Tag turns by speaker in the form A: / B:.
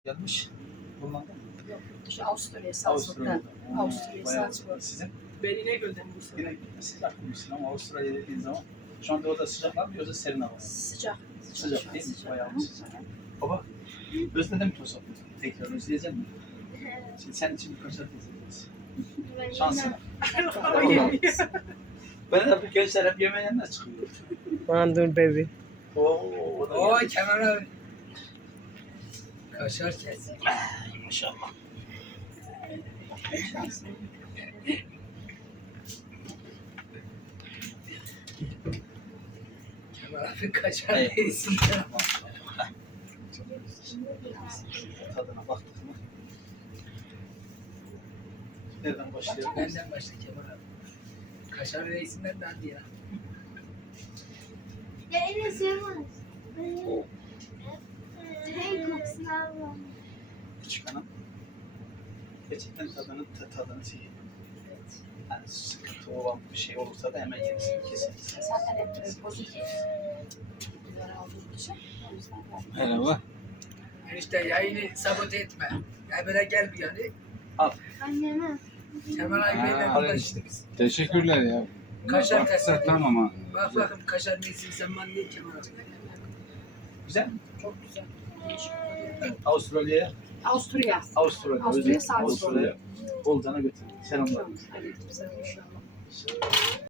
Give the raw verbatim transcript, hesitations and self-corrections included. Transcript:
A: Gelmiş. Hollanda.
B: Yok, yurt dışı Avusturya, Salzburg'dan. Avusturya, Salzburg.
A: Sizin?
C: Ben İnegöl'den Bursa'da.
A: Yine sıcak mısın ama Avustralya dediğin zaman şu anda orada sıcaklar mı yoksa serin hava?
B: Sıcak.
A: Sıcak değil mi?
B: Sıcak.
A: Bayağı sıcak. Baba, özledin mi Tosa? Tekrar özleyecek misin? Şimdi sen için bir kaçar izleyeceğiz. Şansın. Ben de bu gençler hep yemeğinden çıkıyor.
D: Mandur baby.
A: Oo, o da
C: Oo
A: geldi.
C: Kemal abi. Kaşar kes.
A: Maşallah.
C: Kemal abi kaşar
A: Evet.
C: değilsin.
A: Tadına baktık mı? Nereden başlayalım?
C: Benden başla Kemal abi. Kaşar reisinden de hadi ya.
E: Ya Enes sevmez. Renk kokusunu almam.
A: Küçük hanım. Gerçekten tadını, tadını şey. Yani sıkıntı olan bir şey olursa da hemen yenisini keseriz.
B: Zaten hep böyle pozitif. Güzel olduğu için. O yüzden ben-
A: Merhaba.
C: Enişte yayını sabote etme. Ya böyle gel bir yani.
E: Anneme.
C: Kemal abiyle
F: Aa,
C: burada işte biz.
F: Teşekkürler ya.
C: Kaşar
F: Baksa
C: kasar.
F: tamam ha.
C: Bak bakın kaşar neysin sen bana değil Kemal abi.
A: Güzel mi?
B: Çok güzel.
A: Avustralya'ya,
B: Avusturya.
A: Avustralya,
B: Avusturya,
A: Avustralya,
B: Salzburg.
A: Avustralya. Bolcan'a götürdüm. Selamlar.
B: Aleykümselam inşallah.